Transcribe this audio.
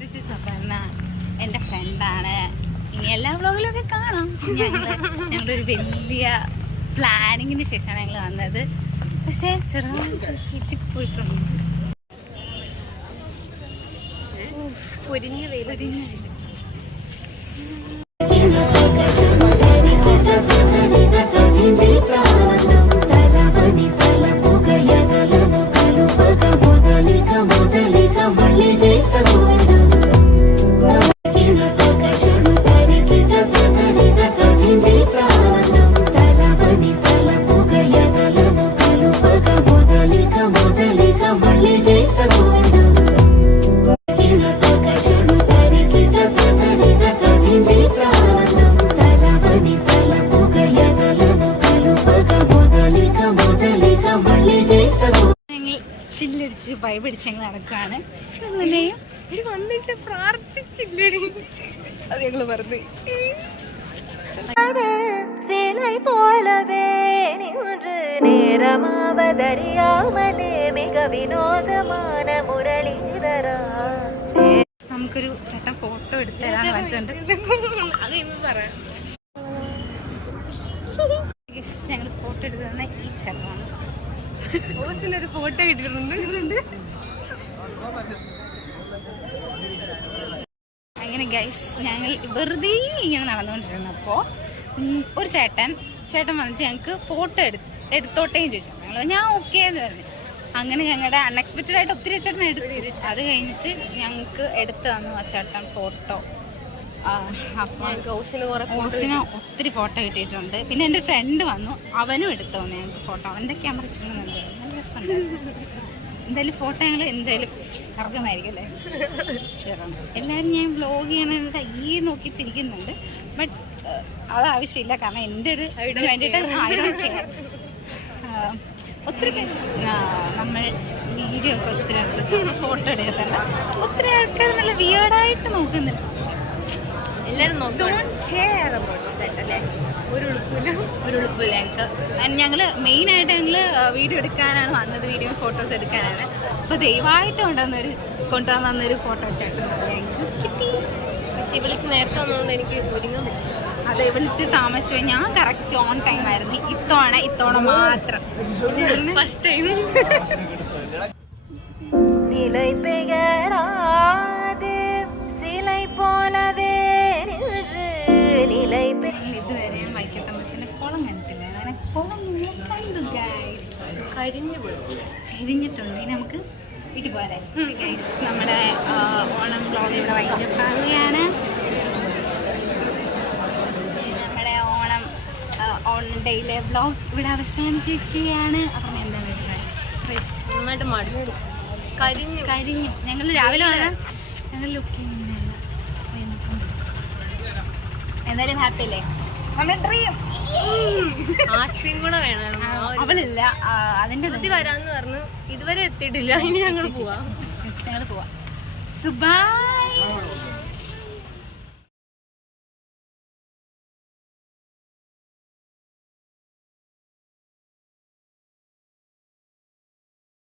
This is Aparna, എൻ്റെ ഫ്രണ്ടാണ്. ഇനി എല്ലാ വ്ളോഗിലും ഒക്കെ കാണാം. ഞങ്ങളുടെ ഒരു വലിയ പ്ലാനിങ്ങിന് ശേഷമാണ് ഞങ്ങൾ വന്നത്. പക്ഷേ ചെറുതായിട്ട് ചീറ്റിപ്പോയിട്ടുണ്ട്. പൊരിഞ്ഞ വെയിൽ. ചില്ലടിച്ച് ഭയപിടിച്ചെങ്കിൽ നടക്കുകയാണ്. വന്നിട്ട് പ്രാർത്ഥിച്ചില്ലടി, അത് ഞങ്ങള് പറഞ്ഞു. നമുക്കൊരു ചേട്ടൻ ഫോട്ടോ എടുത്ത് തരാന്ന് വെച്ചിട്ടുണ്ട്. ഞങ്ങൾ ഫോട്ടോ എടുത്ത് തന്ന ഈ ചേട്ടനാണ്. ഒരു ഫോട്ടോ കിട്ടിയിട്ടുണ്ട്. അങ്ങനെ ഗൈസ് ഞങ്ങൾ വെറുതെ ഇങ്ങനെ നടന്നുകൊണ്ടിരുന്നപ്പോൾ ഒരു ചേട്ടൻ വന്നിട്ട് ഞങ്ങൾക്ക് ഫോട്ടോ എടുത്തോട്ടേന്ന് ചോദിച്ചു. ഞാൻ ഓക്കെ എന്ന് പറഞ്ഞു. അങ്ങനെ ഞങ്ങളുടെ അൺഎക്സ്പെക്റ്റഡ് ആയിട്ട് ഒത്തിരി ചേട്ടൻ എടുത്തു. അത് കഴിഞ്ഞിട്ട് ഞങ്ങൾക്ക് എടുത്തു തന്നു ആ ചേട്ടൻ ഫോട്ടോ. അപ്പം ഓസിന് ഒത്തിരി ഫോട്ടോ കിട്ടിയിട്ടുണ്ട്. പിന്നെ എൻ്റെ ഫ്രണ്ട് വന്നു, അവനും എടുത്തു തന്നു ഞങ്ങൾക്ക് ഫോട്ടോ. അവൻ്റെ ക്യാമറ വെച്ചിട്ടുണ്ടെന്നുണ്ട്. നല്ല രസമുണ്ടായിരുന്നു. എന്തായാലും ഫോട്ടോ ഞങ്ങൾ എന്തായാലും ഇറങ്ങുന്നതായിരിക്കും അല്ലേ? ശരിയാണ്. എല്ലാവരും ഞാൻ വ്ലോഗ് ചെയ്യാനായിട്ട് ഈ നോക്കി ചിരിക്കുന്നുണ്ട്. ബട്ട് അത് ആവശ്യമില്ല, കാരണം എൻ്റെ ഒരു ഇതിന് വേണ്ടിയിട്ട് ഒത്തിരി നമ്മൾ വീഡിയോ ഒക്കെ ഒത്തിരി എടുത്തിട്ട് ഫോട്ടോ എടുക്കുന്നുണ്ട്. ഒത്തിരി ആൾക്കാർ നല്ല വിയേർഡായിട്ട് നോക്കുന്നുണ്ട്. എല്ലാവരും ഒരു ഉളുപ്പില്ല ഞങ്ങൾ മെയിനായിട്ട് വീഡിയോ എടുക്കാനാണ് വന്നത്. വീഡിയോ ഫോട്ടോസ് എടുക്കാനാണ്. അപ്പോൾ ദയവായിട്ട് കൊണ്ടുവന്നൊരു ഫോട്ടോ ചേട്ടൻ ഞങ്ങൾക്ക് കിട്ടി. പക്ഷേ വിളിച്ച് നേരത്തെ വന്നതുകൊണ്ട് എനിക്ക് ഒരുങ്ങാൻ പറ്റില്ല. അതെ, വിളിച്ച് താമസിച്ചു. ഞാൻ കറക്റ്റ് ഓൺ ടൈം ആയിരുന്നു. ഇത്തവണ മാത്രം ഫസ്റ്റ് ടൈം. ഇതുവരെയും വൈക്കത്തമ്പലത്തിന്റെ കുളം കണ്ടിട്ടില്ല. അങ്ങനെ കുളം കണ്ടു ഗൈസ്. കരിഞ്ഞിട്ടുണ്ട്. ഇനി നമുക്ക് വീട്ടിൽ പോകാതെ ഗൈസ്. നമ്മുടെ ഓണം വ്ളോഗ് ഇവിടെ വൈകിട്ട് ആവുകയാണ്. നമ്മുടെ ഓണം ഡേയിലെ വ്ളോഗ് ഇവിടെ അവസാനിച്ചിരിക്കുകയാണ്. അപ്പം എന്താ നന്നായിട്ട് മടുത്തു. കരിഞ്ഞു. ഞങ്ങൾ രാവിലെ വരാം. ഞങ്ങൾ ലുക്ക് ചെയ്യുന്നില്ല. എന്തായാലും ഹാപ്പി അല്ലേ? നമ്മുടെ ഡ്രീം ആശയും കൂടെ വേണം. അവളില്ല, അതിന്റെ വരാന്ന് പറഞ്ഞു. ഇതുവരെ എത്തിയിട്ടില്ല. ഇനി ഞങ്ങൾ പോവാം. സുബാ.